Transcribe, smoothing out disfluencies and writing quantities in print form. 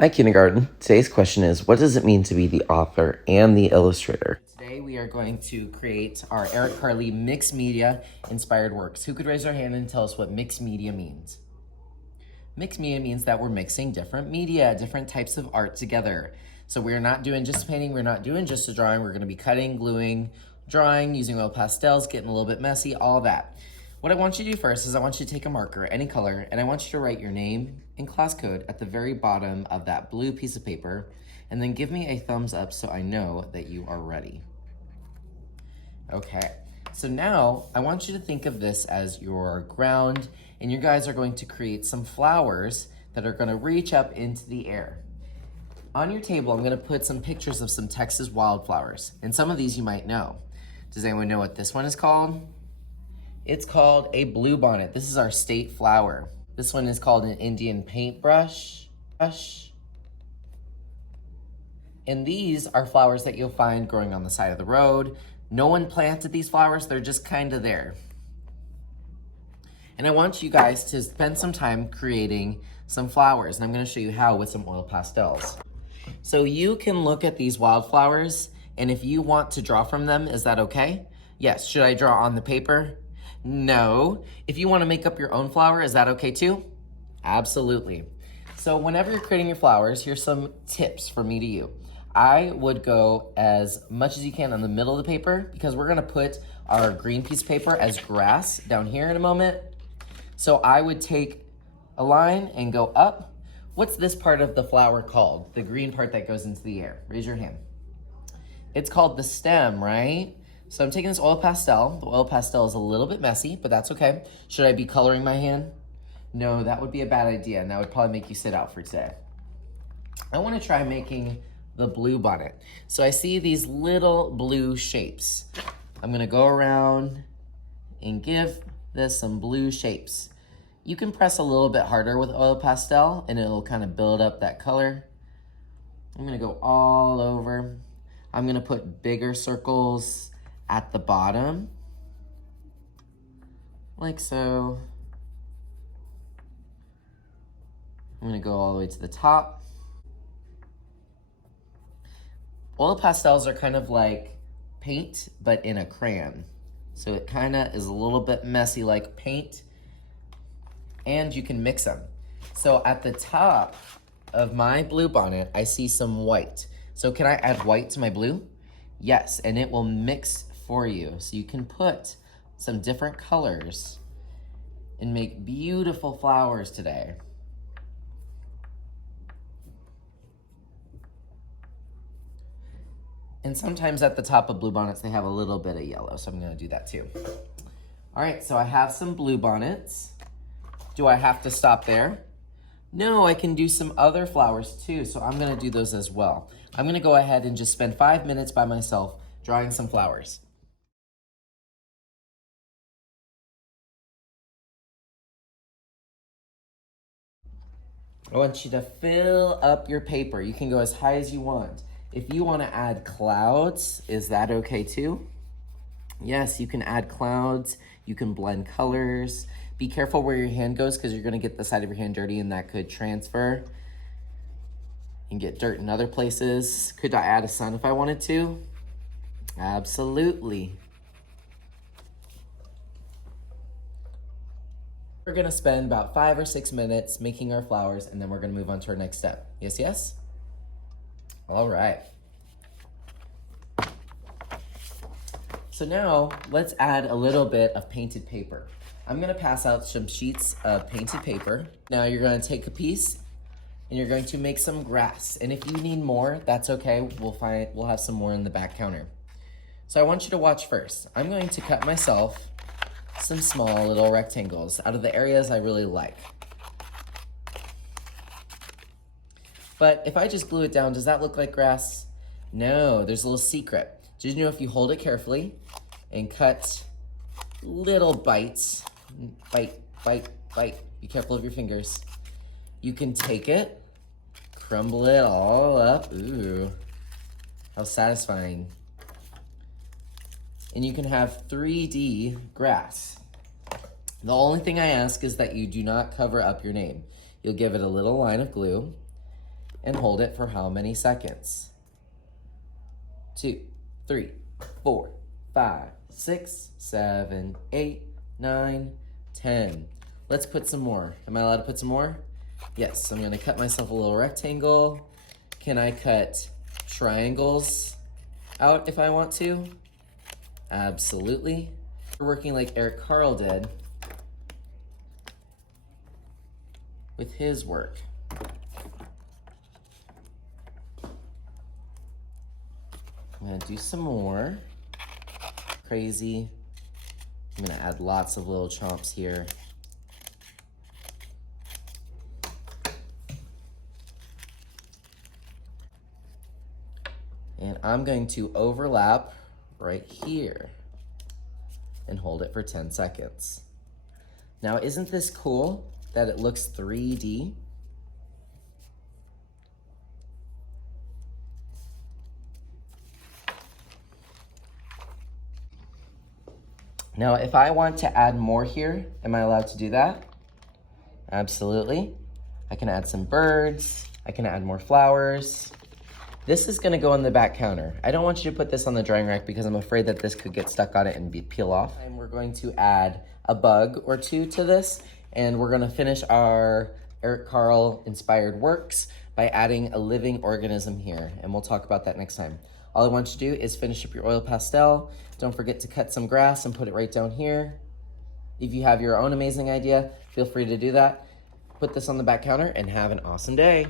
Hi, kindergarten. Today's question is, what does it mean to be the author and the illustrator? Today we are going to create our Eric Carly mixed media inspired works. Who could raise their hand and tell us what mixed media means? Mixed media means that we're mixing different media, different types of art together. So we're not doing just painting, we're not doing just a drawing, we're gonna be cutting, gluing, drawing, using oil pastels, getting a little bit messy, all that. What I want you to do first is I want you to take a marker, any color, and I want you to write your name and class code at the very bottom of that blue piece of paper, and then give me a thumbs up so I know that you are ready. Okay, so now I want you to think of this as your ground, and you guys are going to create some flowers that are gonna reach up into the air. On your table, I'm gonna put some pictures of some Texas wildflowers, and some of these you might know. Does anyone know what this one is called? It's called a bluebonnet. This is our state flower. This one is called an Indian paintbrush. And these are flowers that you'll find growing on the side of the road. No one planted these flowers, they're just kind of there. And I want you guys to spend some time creating some flowers, and I'm gonna show you how with some oil pastels. So you can look at these wildflowers, and if you want to draw from them, is that okay? Yes, should I draw on the paper? No. If you want to make up your own flower, is that okay too? Absolutely. So whenever you're creating your flowers, here's some tips from me to you. I would go as much as you can on the middle of the paper because we're gonna put our green piece of paper as grass down here in a moment. So I would take a line and go up. What's this part of the flower called? The green part that goes into the air. Raise your hand. It's called the stem, right? So I'm taking this oil pastel. The oil pastel is a little bit messy, but that's okay. Should I be coloring my hand? No, that would be a bad idea, and that would probably make you sit out for today. I want to try making the blue bonnet. So I see these little blue shapes. I'm gonna go around and give this some blue shapes. You can press a little bit harder with oil pastel, and it'll kind of build up that color. I'm gonna go all over. I'm gonna put bigger circles at the bottom, like so. I'm gonna go all the way to the top. Oil pastels are kind of like paint, but in a crayon. So it kind of is a little bit messy like paint, and you can mix them. So at the top of my blue bonnet, I see some white. So can I add white to my blue? Yes, and it will mix for you. So you can put some different colors and make beautiful flowers today. And sometimes at the top of blue bonnets, they have a little bit of yellow, so I'm gonna do that too. All right, so I have some blue bonnets. Do I have to stop there? No, I can do some other flowers too, so I'm gonna do those as well. I'm gonna go ahead and just spend 5 minutes by myself drawing some flowers. I want you to fill up your paper. You can go as high as you want. If you want to add clouds, is that okay too? Yes, you can add clouds. You can blend colors. Be careful where your hand goes because you're going to get the side of your hand dirty and that could transfer and get dirt in other places. Could I add a sun if I wanted to? Absolutely. We're gonna spend about 5 or 6 minutes making our flowers, and then we're gonna move on to our next step. Yes, yes? All right. So now let's add a little bit of painted paper. I'm gonna pass out some sheets of painted paper. Now you're gonna take a piece and you're going to make some grass. And if you need more, that's okay. We'll have some more in the back counter. So I want you to watch first. I'm going to cut myself some small little rectangles out of the areas I really like. But if I just glue it down, does that look like grass? No, there's a little secret. Did you know if you hold it carefully and cut little bites, bite, bite, bite, be careful of your fingers, you can take it, crumble it all up. Ooh, how satisfying. And you can have 3D grass. The only thing I ask is that you do not cover up your name. You'll give it a little line of glue, and hold it for how many seconds? 2, 3, 4, 5, 6, 7, 8, 9, 10. Let's put some more. Am I allowed to put some more? Yes, I'm gonna cut myself a little rectangle. Can I cut triangles out if I want to? Absolutely. We're working like Eric Carle did with his work. I'm gonna do some more. Crazy. I'm gonna add lots of little chomps here. And I'm going to overlap right here and hold it for 10 seconds. Now, isn't this cool that it looks 3D? Now, if I want to add more here, am I allowed to do that? Absolutely. I can add some birds. I can add more flowers. This is gonna go on the back counter. I don't want you to put this on the drying rack because I'm afraid that this could get stuck on it and peel off. And we're going to add a bug or two to this, and we're gonna finish our Eric Carle inspired works by adding a living organism here, and we'll talk about that next time. All I want you to do is finish up your oil pastel. Don't forget to cut some grass and put it right down here. If you have your own amazing idea, feel free to do that. Put this on the back counter and have an awesome day.